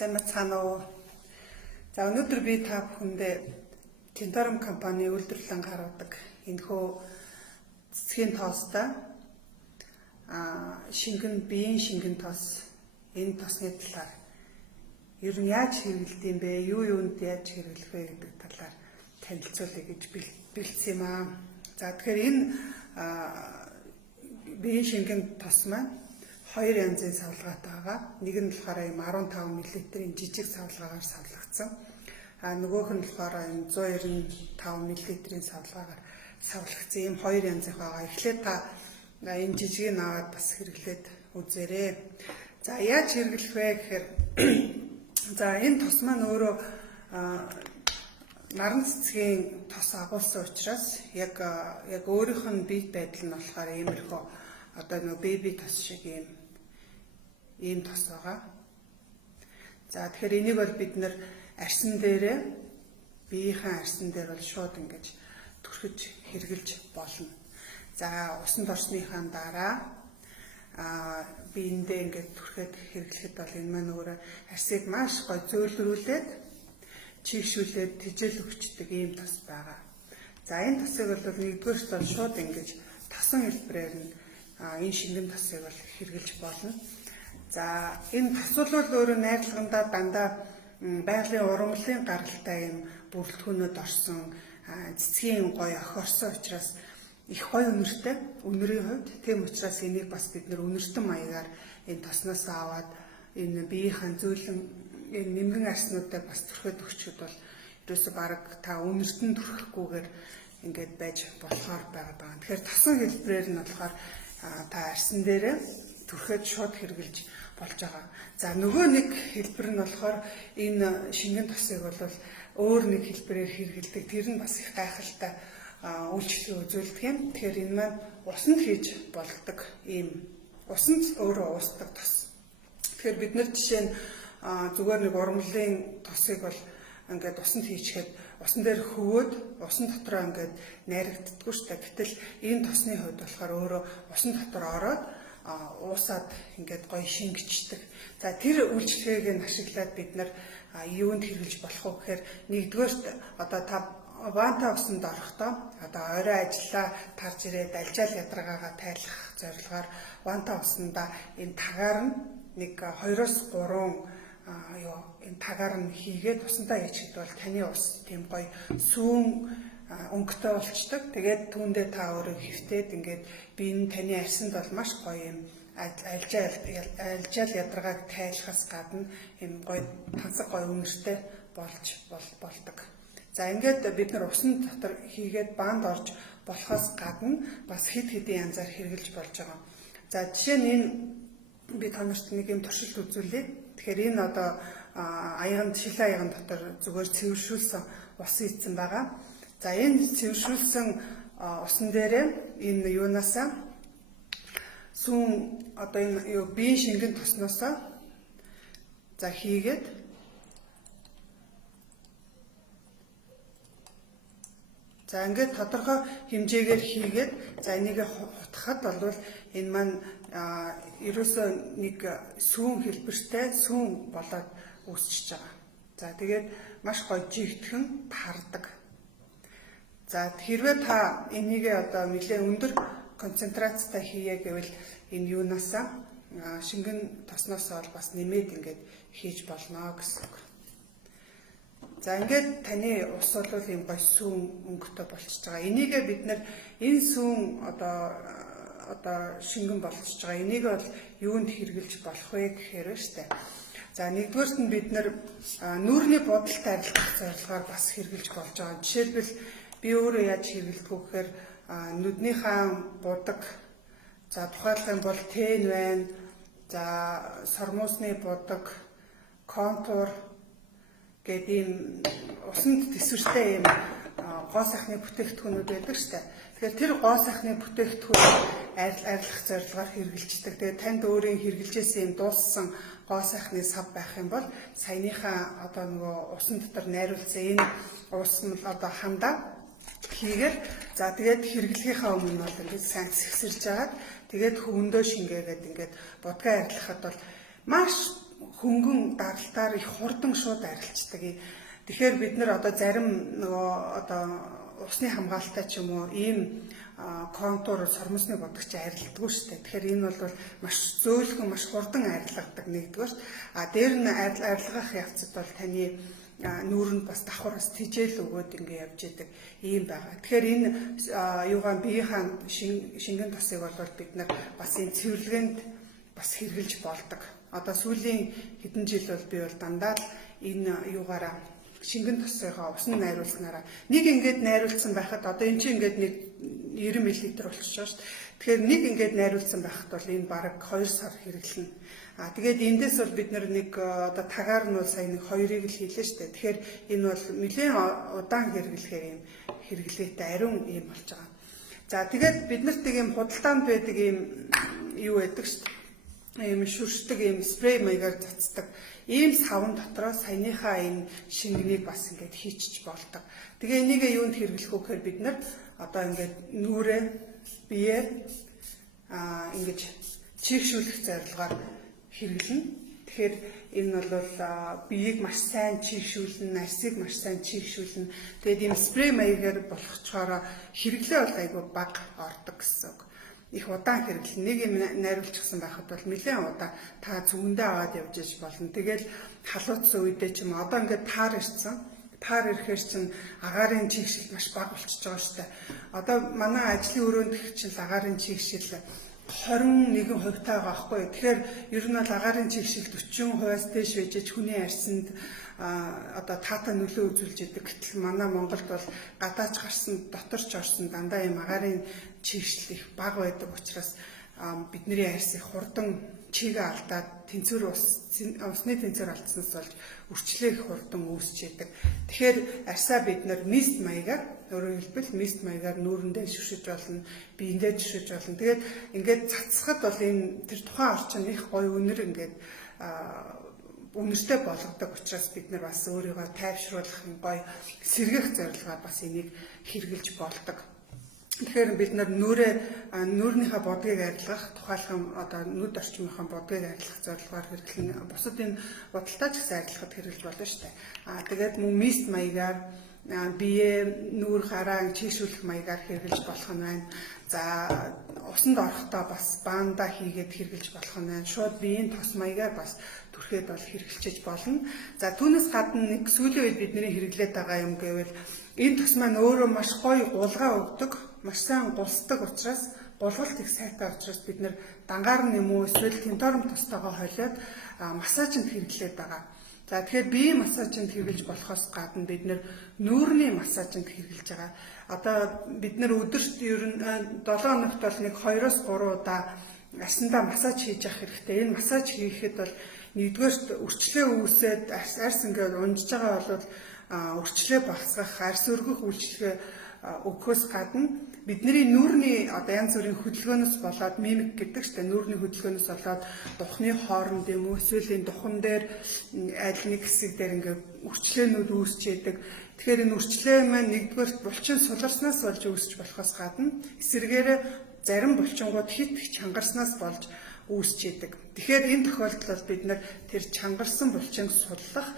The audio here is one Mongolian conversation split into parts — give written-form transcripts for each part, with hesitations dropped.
Сайн мэцхан уу. За өнөөдөр би та бүхэндээ Тинторм компани үйлдвэрлэн гаргадаг энэхүү цэцгийн тоостой биеийн шингэн тоос энэ тосны талаар ер нь яаж хэрэглэдэг юм бэ? Юунд яаж хэрэглэх вэ гэдэг талаар танилцуулъя гэж бэлдсэн юм аа. За тэгэхээр энэ биеийн шингэн тос маань хоёр янзын савлгаатай байгаа. Нэг нь болохоор юм 15 мл-ийн жижиг савлгаагаар савлагдсан. Нөгөөх нь болохоор юм 195 мл-ийн савлгаагаар савлагдсан. Ийм хоёр янзын байгаа. Эхлээд та энэ жижигийг аваад бас хэрэглээд үзээрэй. За яаж хэрэглэх вэ гэхээр за энэ тос маань өөрөө наран цэцгийн тос агуулсан учраас яг өөрийнх нь биет байдал нь болохоор иймэрхүү одоо нэг беби тос шиг ийм тос байгаа. За тэгэхээр энийг бол бид нэр арьсан дээрээ биеийнхэн арьсан дээр бол шууд ингэж түрхэж хэрглэж болно. За усанд орсныхаа дараа биендээ ингээд түрхэд хэрэглэхэд бол энэ маань өөрөө арьсыг маш гой зөөлрүүлээд чийгшүүлээд тижэл өгчдөг ийм тос байгаа. За энэ тосыг бол нэгдүгээрт бол шууд ингэж тасан хэлбэрээр нь энэ шингэн тосыг бол хэрэглэж болно. За энэ тос бол өөрөө найрлагандаа дандаа байгалийн ургамлын гаралтай юм бүрэлдэхүүнүүд орсон цэцгийн гоё ох орсон учраас их гоё үнэртэй үнэрийн хувьд тийм учраас энийг бас бид нэр үнэртэн маягаар энэ тосноос аваад энэ биеийнхэн зөөлөн энэ нэмгэн арснуудыг бас түрхэд өгчүүд бол ерөөсө баг та үнэртэн түрхэхгүйгээр ингээд байж болохоор байгаа. Тэгэхээр тосон хэлбэрээр нь болохоор та арьсан дээрээ түрхэд шууд хэрглэж болж байгаа. За нөгөө нэг хэлбэр нь болохоор энэ шингэн тосыг бол өөр нэг хэлбэрээр хэрэглэдэг. Тэр нь бас их гайхалтай үйлчлэл үзүүлдэг юм. Тэгэхээр энэ маань усанд хийж болдог ийм усанд өөрөө уусдаг тос. Тэгэхээр бид нар жишээ нь зүгээр нэг ургамлын тосыг бол ингээд усанд хийчихэд усан дээр хөвөөд усан дотроо ингээд найрагддаггүй шүү дээ. Гэтэл энэ тосны хувьд болохоор өөрөө усан дотор ороод уусаад ингээд гоё шингэждэг. За тэр үйлчлэгийг ашиглаад бид нар юунд хэрэглэж болох вэ гэхээр нэгдүгээрт одоо та ванта усанд орохдоо одоо орой ажиллаа тарж ирээд алжаал ядаргаагаа тайлах зорилгоор ванта усанда энэ тагаар нь нэг 2-3 энэ тагаар нь хийгээд усандаа яачид бол таны ус тийм гоё сүүн өнгөтэй болчдөг. Тэгээд түүндээ та өөрөө хэвтээд ингээд би энэ таны арьсанд бол маш гоё юм алжаал ядаргааг тайлахаас гадна юм гоё тансаг гоё үнэртэй болдог. За ингээд бид нар усан дотор хийгээд баанд орж болохоос гадна бас хэд хэдэн янзаар хэрэгжилж болж байгаа. За жишээ нь энэ би танарт нэг юм туршилт үзүүлье. Тэгэхээр энэ одоо шилэн аяган дотор зүгээр цэвэршүүлсэн ус ийдсэн байгаа. За энэ цэвэршүүлсэн усан дээрээ энэ юунаасаа сүүн одоо энэ биеийн шингэн тосноосоо за хийгээд за ингээд тодорхой хэмжээгээр хийгээд за энийг хутгахад бол энэ маань ерөөсөө нэг сүүн хэлбэртэй сүүн болоод үүсчихэж байгаа. За тэгээд маш гоё жигтгэн тардаг. За хэрвээ та энийгээ одоо нэлээд өндөр концентрацтай хийе гэвэл энэ юунаасаа шингэн тосноосоо бас нэмээд ингээд хийж болно гэсэн үг. За ингээд таны ус бол юм гоё сүүн өнгөтэй болчихж байгаа. Энийгээ бид нэр энэ сүүн одоо шингэн болчихж байгаа. Энийг бол юунд хэрэглэж болох вэ гэхээр штэ. За нэгдүгээрт нь бид нэр нүүрний бодолтой арилгах зорилгоор бас хэрэглэж болж байгаа. Жишээлбэл би өөрөө яаж хэрэглэдэг вэ гэхээр нүднийхээ будаг за тухайлах юм бол тэн байна. За сормуусны будаг, контур гэдэг ийм усанд төсвөртэй ийм гоо сайхны бүтээгдэхүүнүүд байдаг шүү дээ. Тэгэхээр тэр гоо сайхны бүтээгдэхүүн арилгах зорилгоор хэрэгжилждэг. Тэгээд танд өөрийн хэрэгжилжсэн юм дууссан гоо сайхны сав байх юм бол саяныхаа одоо нөгөө усан дотор найруулсан энэ ус нь одоо хандаа хийгээд за тэгээд хэрэглэхийнхаа өмнө бол ингээд сайн зэгсэрж агаад тэгээд хөвөндөө шингээгээд ингээд будгаа арилгахад бол маш хөнгөн даралтаар их хурдан шууд арилждаг. Тэгэхээр бид нар одоо зарим нөгөө одоо усны хамгаалалттай ч юм уу ийм контур сормосны бодогч арилдаггүй шүү дээ. Тэгэхээр энэ бол маш зөөлхөн, маш хурдан арилгадаг нэгдүгээр. Дээр нь арилгах явцад бол таны нүүрэнд бас давхраас тижэл өгөөд ингэ явж идэг ийм байгаа. Тэгэхээр энэ юугаан биеийнхаа шингэн тосыг бол бид нар бас энэ цэвэрлэгэнд бас хэрэгжилж болдог. Одоо сүүлийн хэдэн жил бол би бол дандаа л энэ юугаараа шингэн тосыгоо усны найруулснараа нэг ингээд найруулсан байхад одоо эн чинь ингээд нэг 90 мл болчихж байгаа шүү дээ. Тэгэхээр нэг ингээд найруулсан байхад бол энэ бараг 2 сар хэрэглэнэ. Тэгээд эндээс бол бид нэг одоо тагаар нь бол сая нэг 2-ыг л хийлээ шүү дээ. Тэгэхээр энэ бол нэлээд удаан хэрэглэхээр юм хэрэглээтэй ариун юм болж байгаа. За тэгээд бид нарт ийм худалдаанд байдаг ийм юу байдаг шүү дээ. Ийм шүршдэг ийм спрей маягаар цацдаг. Ийм савн дотроо саяныхаа энэ шингэнийг бас ингээд хийчих болдог. Тэгээ энийгээ юунд хэрэглэх вэ гэхээр бид нар одоо ингээд нүрээ биеэ ингэж чийгшүүлэх зорилгоор хэрэглэнэ. Тэгэхээр энэ бол биеийг маш сайн чийгшүүлнэ, нарсыг маш сайн чийгшүүлнэ. Тэгээд ийм спрей маягаар болгочгоороо хэрэглээ бол айгүй бага ордог гэсэн үг. Их удаан хэрэглэн нэг юм найруулчихсан байхад бол нэлээд удаа та зүгэндээ аваад явж иж болно. Тэгэл халууцсан үедээ ч юм одоо ингээд таар ирсэн. Таар ирэхээр чинь агаарын чийгшил маш бага болчихж байгаа шүү дээ. Одоо манай ажлын өрөөнд чинь агаарын чийгшил 21% таа байгаа байхгүй. Тэгэхээр ер нь бол агаарын чийгшил 40%-аас дээш байж хүний арьсанд одоо таата нөлөө үзүүлж идэг. Гэтэл манай Монголд бол гадаач гарсан, доторч орсон дандаа юм агаарын чийгшил их бага байдаг учраас бидний арьс их хурдан чигээ алдаад усны тэнцвэр алдснаас болж үрчлээ их хурдан үүсч идэг. Тэгэхээр арьсаа бид нар мист маягаар, өөрөөр хэлбэл мист маягаар нүүрэндээ шүшиж болно, биендээ шүшиж болно. Тэгээд ингээд цацхад бол энэ тэр тухайн орчин их гоё үнэр ингээд үнэртэй болгодог учраас бид нар бас өөрийгөө тайвшруулах гоё сэргэх зорилгоор бас энийг хэрэгжилж болдог. Тэгэхээр бид нар нүүрнийхээ бодгийг арилгах, тухайлхан одоо нүд орчмынхаа бодгийг арилгах зорилгоор хэрэглэн бусад энэ бодолтой ч гэсэн арилгахад хэрэглэж болно шүү дээ. Тэгээд мөн мист маягаар бие нүүр гараа чийгшүүлэх маягаар хэрэглэж болох нь байна. За усанд орохдоо бас баанда хийгээд хэрэглэж болох нь байна. Шууд биеийн тос маягаар бас түрхээд бол хэрэглэж болно. За түүнээс гадна нэг сүүлийн үед бидний хэрэглээд байгаа юм гэвэл энэ тос маань өөрөө маш гоё гулгаа өгдөг, маш сайн гулсдаг учраас гулгалт их сайтай учраас бид нар дангаар нэм үү эсвэл тентором тостойгоо холиод массажинд хэрэглээд байгаа. За тэгэхээр биеийн массажинд хэрэглэж болохоос гадна бид нар нүүрний массажинд хэрэглэж байгаа. Одоо бид нар өдөрт ер нь 7 хоногт бол нэг 2-3 удаа арьсандаа массаж хийж явах хэрэгтэй. Энэ массаж хийхэд бол нэгдүгээрт өрчлөө үүсээд арьс ингээд унжиж байгаа бол өрчлөө багасгах, арьс өргөх үйлчлэгээ өгөхөөс гадна бидний нүүрний одоо янз бүрийн хөдөлгөөнөөс болоод мимик гэдэг чинь нүүрний хөдөлгөөнөөс болоод духны хооронд юм уу эсвэл энэ духан дээр аль нэг хэсэг дээр ингээд өрчлөөнүүд үүсч яадаг. Тэгэхээр энэ өрчлөө маань нэгдүгээр булчин суларснаас болж үүсч болохоос гадна эсвэргээрээ зарим булчингууд хит чангарснаас болж үүсч яадаг. Тэгэхээр энэ тохиолдолд бид нар тэр чангарсан булчинг суллах,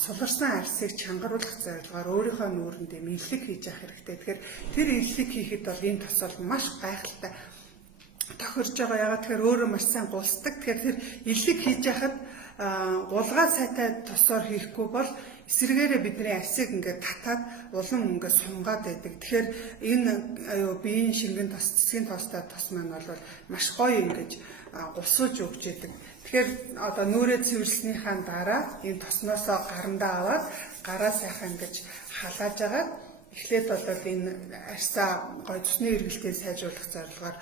суларсан арьсыг чангаруулах зорилгоор өөрийнхөө нүүрэнд илэг хийж явах хэрэгтэй. Тэгэхээр тэр илэг хийхэд бол энэ тос бол маш гайхалтай тохирж байгаа. Ягаад тэгэхээр өөрөө маш сайн гулсдаг. Тэгэхээр тэр илэг хийж яхад гулгаа сайтай тосоор хийхгүй бол эсвэргээрээ бидний арьсыг ингээд татаад улам ингээд сунгаад байдаг. Тэгэхээр энэ биеийн шингэн тос, цэцгийн тостой тос маань бол маш гоё ингэж гусууж өгч яадаг. Тэгэхээр одоо нүрээ цэвэрлснийхаа дараа энэ тосноосоо гарандаа аваад гараа сайхан ингэж халааж агаад эхлээд бол энэ арьсаа гоё цусны эргэлтийг сайжруулах зорилгоор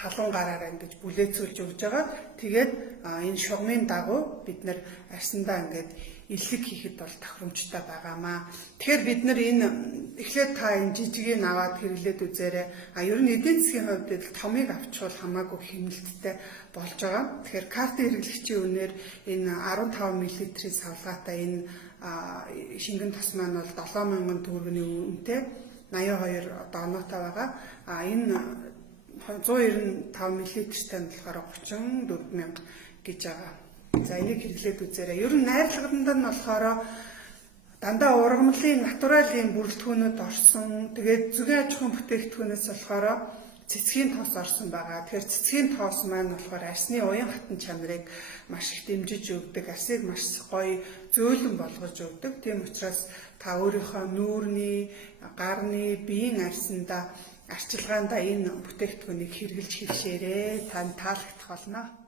халуун гараараа ингэж бүлээцүүлж өгж байгаа. Тэгээд энэ шугамын дагуу бид нар арьсандаа ингээд илэг хийхэд бол тохиромжтой байгаамаа. Тэгэхээр бид нар энэ эхлээд та энэ жижигийг аваад хэрэглээд үзээрэй. Ер нь эдийн засгийн хувьд томыг авчвал хамаагүй хэмнэлттэй болж байгаа. Тэгэхээр картын хэрэглэгчийн үнээр энэ 15 мл-ийн савлгаатай энэ шингэн тос маань бол 7000 төгрөгийн үнэтэй 82 одоо оноотой байгаа. Энэ 195 мл-тэй нь болохоор 34000 гэж байгаа. За энийг хэрэглээд үзээрэй. Ер нь найрлаганд нь болохоор дандаа ургамлын натуралын бүрэлдэхүүнүүд орсон. Тэгээд зүгийн аж ахуйн бүтээгдэхүүнээс болохоор цэцгийн тоос орсон байгаа. Тэгэхээр цэцгийн тоос маань болохоор арсны уян хатан чанарыг маш их дэмжиж өгдөг, арсыг маш гоё зөөлөн болгож өгдөг. Тийм учраас та өөрийнхөө нүүрний, гарны, биеийн арсандаа арчилгаандаа энэ бүтээгдэхүүнийг хэрэглэж хэрэгшээрээ тань таалагдах болно.